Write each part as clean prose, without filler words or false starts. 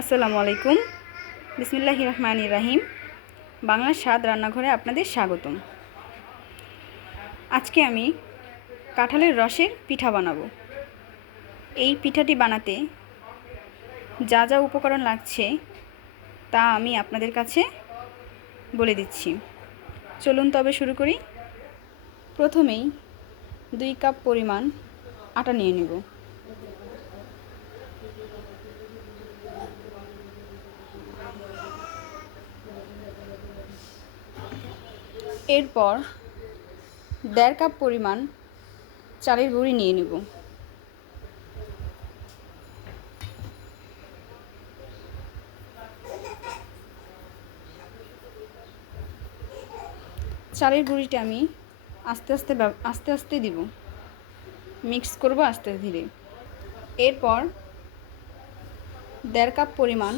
আসসালামু আলাইকুম। বিসমিল্লাহির রহমানির রহিম। বাংলার স্বাদ রান্নাঘরে আপনাদের স্বাগতম। আজকে আমি কাঁঠালের রসের পিঠা বানাবো। এই পিঠাটি বানাতে যা যা উপকরণ লাগছে তা আমি আপনাদের কাছে বলে দিচ্ছি। চলুন তবে শুরু করি। প্রথমেই 2 কাপ পরিমাণ আটা নিয়ে নেব। এরপর 1.5 কাপ পরিমাণ চালের গুঁড়ি নিয়ে নেব। চালের গুঁড়িটা আমি আস্তে আস্তে দিব, মিক্স করব আস্তে ধীরে। এরপর 1.5 কাপ পরিমাণ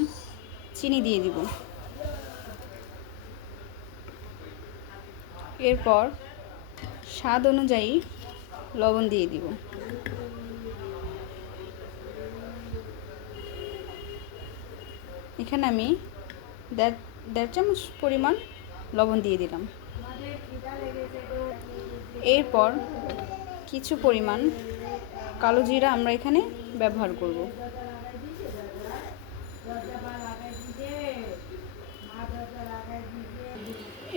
চিনি দিয়ে দিব। এরপর স্বাদ অনুযায়ী লবণ দিয়ে দিব। এখানে আমি 1.5 চামচ পরিমাণ লবণ দিয়ে দিলাম। এরপর কিছু পরিমাণ কালো জিরা আমরা এখানে ব্যবহার করব।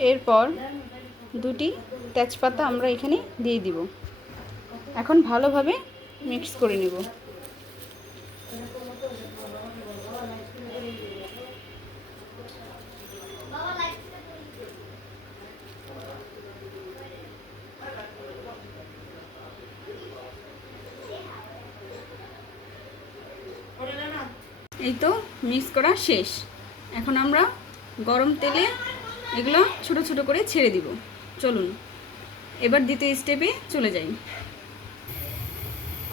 এরপর 2টি তেজপাতা আমরা এখানে দিয়ে দিব। এখন ভালোভাবে মিক্স করে নেব। এই তো মিক্স করা শেষ। এখন আমরা গরম তেলে এগুলো ছোট ছোট করে ছেড়ে দিব। চলুন এবার দ্বিতীয় স্টেপে চলে যাই।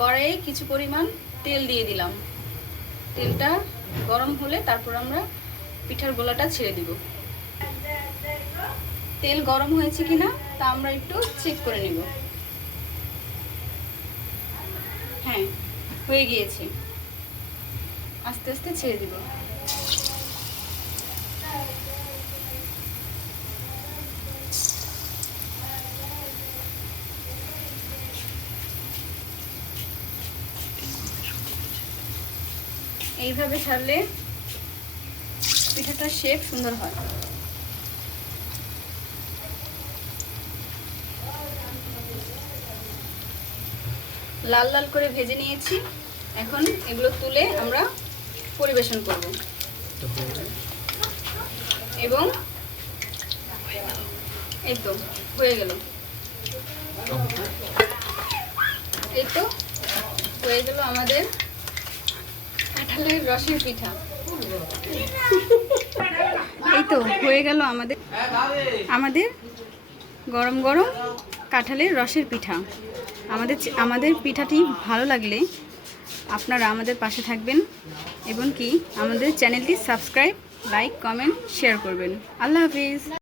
কড়াইয়ে কিছু পরিমাণ তেল দিয়ে দিলাম। তেলটা গরম হলে তারপর আমরা পিঠার গোলাটা ছেড়ে দিব। তেল গরম হয়েছে কিনা তা আমরা একটু চেক করে নিব। হ্যাঁ, হয়ে গিয়েছে। আস্তে আস্তে ছেড়ে দিব। এইভাবে ছাড়লে পিঠাটার শেপ সুন্দর হয়। লাল লাল করে ভেজে নিয়েছি। এখন এগুলো তুলে আমরা পরিবেশন করব। এবং এই তো হয়ে গেল। এই তো হয়ে গেল আমাদের কাঁঠালের রসের পিঠা। এই তো হয়ে গেল আমাদের গরম গরম কাঁঠালের রসের পিঠা। আমাদের পিঠাটি ভালো লাগলে আপনারা আমাদের পাশে থাকবেন এবং কি আমাদের চ্যানেলটি সাবস্ক্রাইব, লাইক, কমেন্ট, শেয়ার করবেন। আল্লাহ হাফিজ।